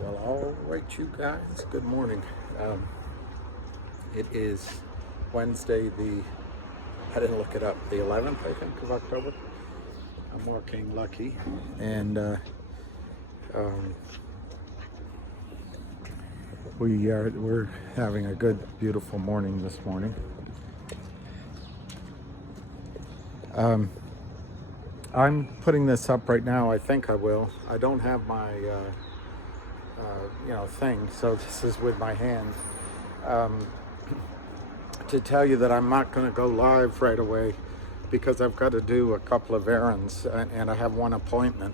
Well, all right, you guys. Good morning. It is Wednesday, I didn't look it up, the 11th, I think, of October. I'm working lucky, and we're having a good, beautiful morning this morning. I'm putting this up right now. I think I will. I don't have my thing, so this is with my hands. To tell you that I'm not going to go live right away because I've got to do a couple of errands, and I have one appointment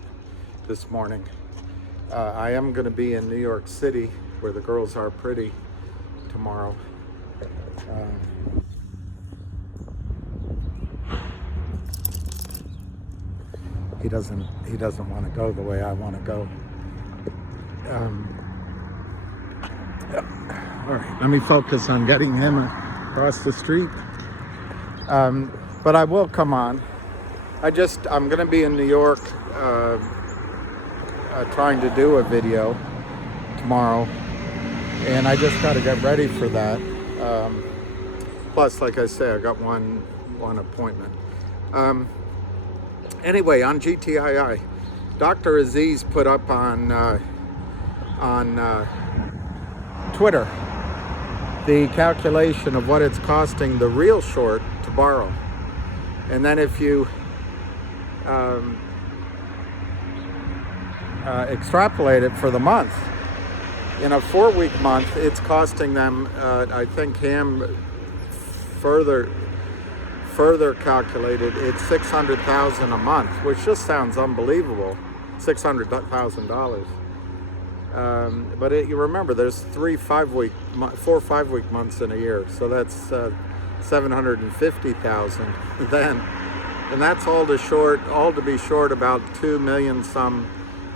this morning. I am going to be in New York City, where the girls are pretty, tomorrow. He doesn't want to go the way I want to go. All right, let me focus on getting him across the street. But I will come on. I'm going to be in New York trying to do a video tomorrow, and I just got to get ready for that. Plus, like I say, I got one appointment. Anyway, on GTII, Dr. Aziz put up on Twitter the calculation of what it's costing the real short to borrow. And then if you extrapolate it for the month, in a 4-week month, it's costing them, I think him further calculated, it's $600,000 a month, which just sounds unbelievable. $600,000. But you remember, there's 4 5-week months in a year, so that's $750,000 then, and that's all to be short about 2 million some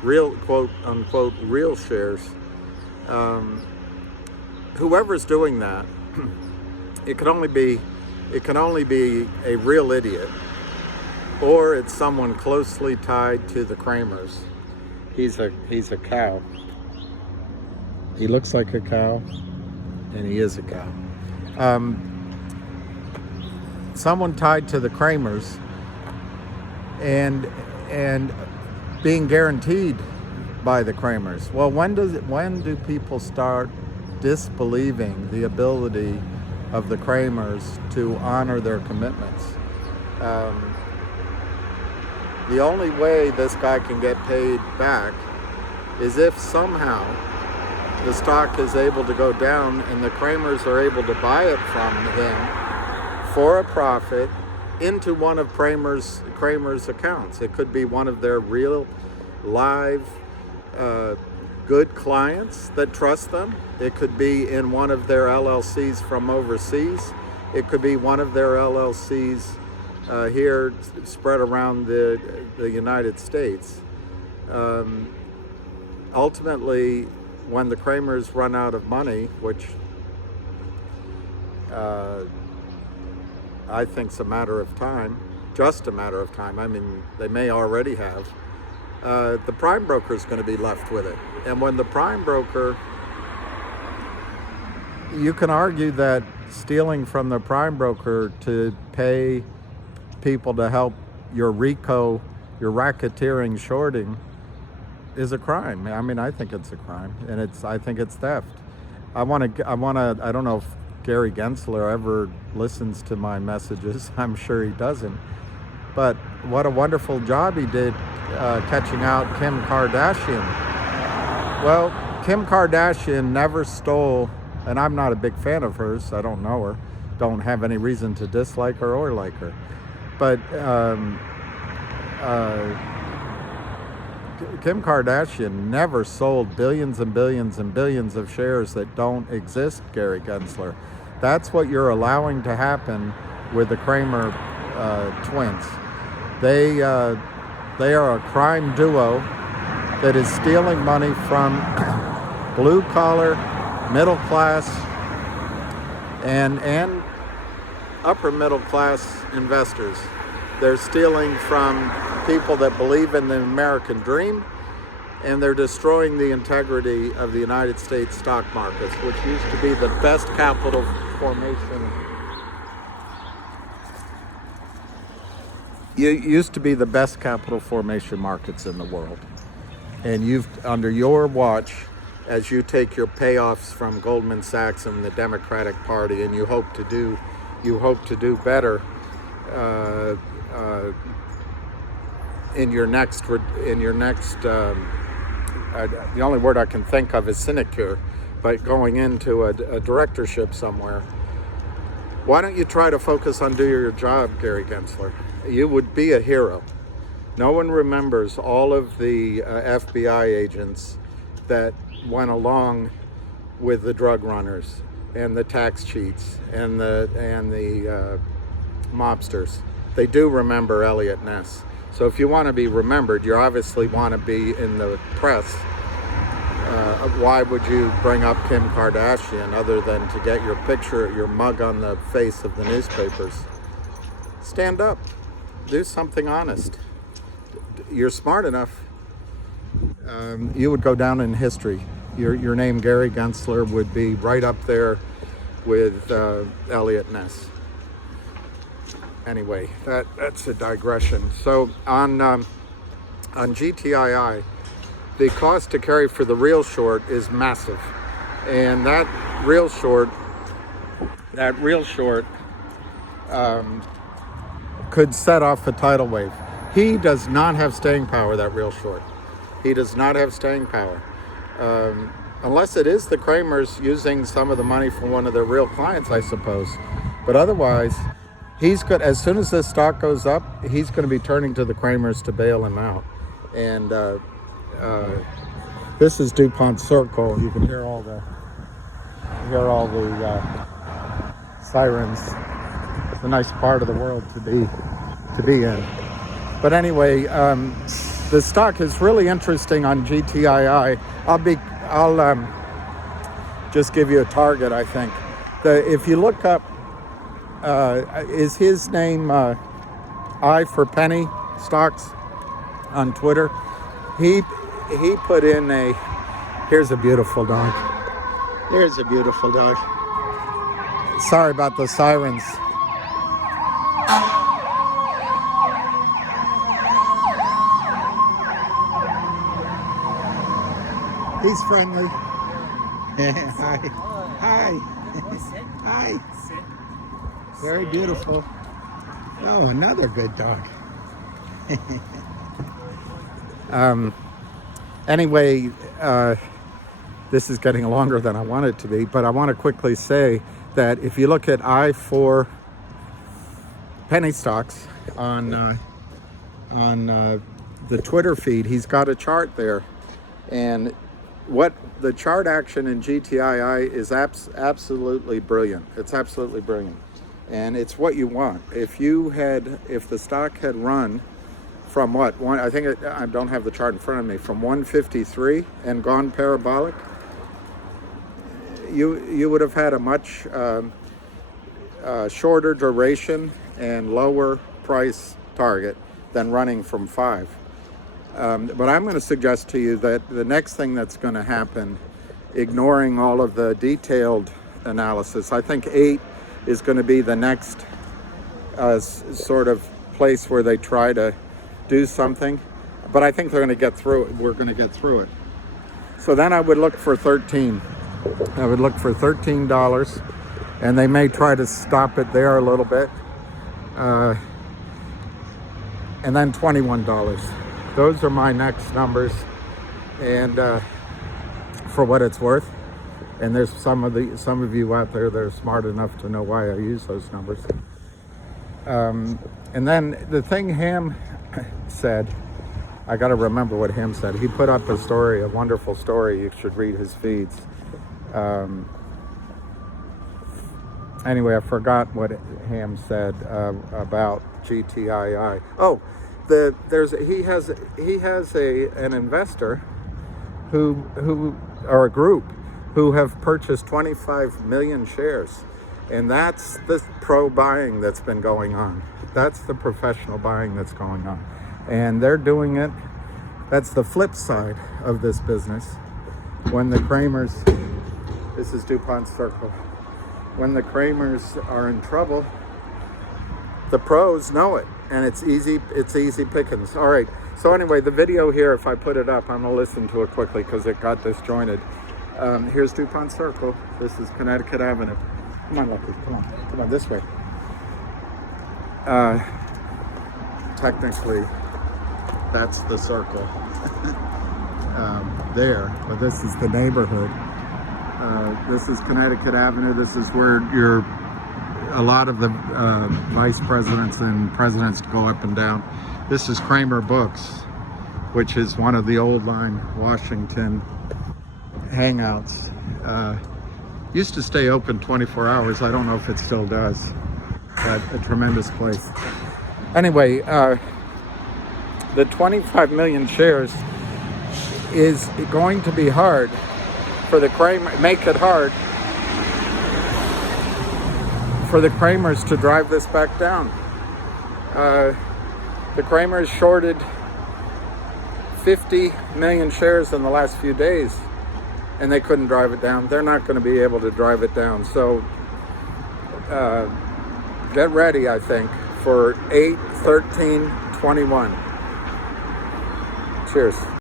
real, quote unquote, real shares. Whoever's doing that, it can only be a real idiot, or it's someone closely tied to the Kramers. He's a cow. He looks like a cow, and he is a cow. Someone tied to the Kramers, and being guaranteed by the Kramers. Well, when do people start disbelieving the ability of the Kramers to honor their commitments? The only way this guy can get paid back is if somehow the stock is able to go down and the Kramers are able to buy it from him for a profit into one of Kramer's accounts. It could be one of their real, live, good clients that trust them. It could be in one of their LLCs from overseas. It could be one of their LLCs here spread around the United States. Ultimately, when the Kramers run out of money, which I think is a matter of time, just a matter of time. I mean, they may already have. The prime broker is going to be left with it. And when the prime broker, you can argue that stealing from the prime broker to pay people to help your RICO, your racketeering shorting, is a crime. I mean, I think it's a crime, and I think it's theft. I don't know if Gary Gensler ever listens to my messages. I'm sure he doesn't. But what a wonderful job he did catching out Kim Kardashian. Well, Kim Kardashian never stole, and I'm not a big fan of hers. I don't know her. Don't have any reason to dislike her or like her. But Kim Kardashian never sold billions and billions and billions of shares that don't exist, Gary Gensler. That's what you're allowing to happen with the Kramer twins. They are a crime duo that is stealing money from blue-collar, middle-class, and upper-middle-class investors. They're stealing from people that believe in the American dream. and they're destroying the integrity of the United States stock markets, which used to be the best capital formation. It used to be the best capital formation markets in the world. And you've, under your watch, as you take your payoffs from Goldman Sachs and the Democratic Party, and you hope to do better in your next. The only word I can think of is sinecure, but going into a directorship somewhere. Why don't you try to focus on doing your job, Gary Gensler? You would be a hero. No one remembers all of the FBI agents that went along with the drug runners and the tax cheats and the mobsters. They do remember Elliot Ness. So if you want to be remembered, you obviously want to be in the press. Why would you bring up Kim Kardashian other than to get your picture, your mug on the face of the newspapers? Stand up. Do something honest. You're smart enough. You would go down in history. Your name, Gary Gensler, would be right up there with Elliot Ness. Anyway, that's a digression. So on GTII, the cost to carry for the real short is massive, and that real short could set off a tidal wave. He does not have staying power, that real short. He does not have staying power. Unless it is the Kramers using some of the money from one of their real clients, I suppose. But otherwise, he's good. As soon as this stock goes up, he's going to be turning to the Kramers to bail him out. And this is DuPont Circle. You can hear all the sirens. It's a nice part of the world to be in. But anyway, the stock is really interesting on GTII. I'll just give you a target. I think if you look up, is his name I for Penny Stocks on Twitter? He put in here's a beautiful dog. Here's a beautiful dog. Sorry about the sirens. He's friendly. Hi. Hi. Hi. Very beautiful. Oh, another good dog. Anyway, this is getting longer than I want it to be, but I want to quickly say that if you look at I4 penny stocks on the Twitter feed, he's got a chart there, and what the chart action in GTII is absolutely brilliant. It's absolutely brilliant, and it's what you want. If the stock had run from I don't have the chart in front of me, from 153 and gone parabolic, you would have had a much shorter duration and lower price target than running from 5. But I'm going to suggest to you that the next thing that's going to happen, ignoring all of the detailed analysis, I think 8 is going to be the next sort of place where they try to do something. But I think they're going to get through it. We're going to get through it. So then I would look for 13. I would look for $13, and they may try to stop it there a little bit. And then $21. Those are my next numbers, and for what it's worth. And there's some of you out there that are smart enough to know why I use those numbers. And then the thing Ham said, I got to remember what Ham said. He put up a story, a wonderful story. You should read his feeds. Anyway, I forgot what Ham said about GTII. Oh, he has an investor who or a group who have purchased 25 million shares, and that's the pro buying that's been going on. That's the professional buying that's going on, and they're doing it. That's the flip side of this business. When the Kramers, this is DuPont Circle, when the Kramers are in trouble, the pros know it, and it's easy pickings. All right, so anyway, the video here, if I put it up, I'm gonna listen to it quickly because it got disjointed. Here's DuPont Circle. This is Connecticut Avenue. Come on, Lucky, come on this way. Technically, that's the circle there, but this is the neighborhood. This is Connecticut Avenue. This is where a lot of the vice presidents and presidents go up and down. This is Kramer Books, which is one of the old line Washington hangouts. Used to stay open 24 hours. I don't know if it still does, but a tremendous place. Anyway, the 25 million shares is going to be hard for the make it hard for the Kramers to drive this back down. The Kramers shorted 50 million shares in the last few days, and they couldn't drive it down. They're not going to be able to drive it down. So get ready, I think, for 8/13/21. Cheers.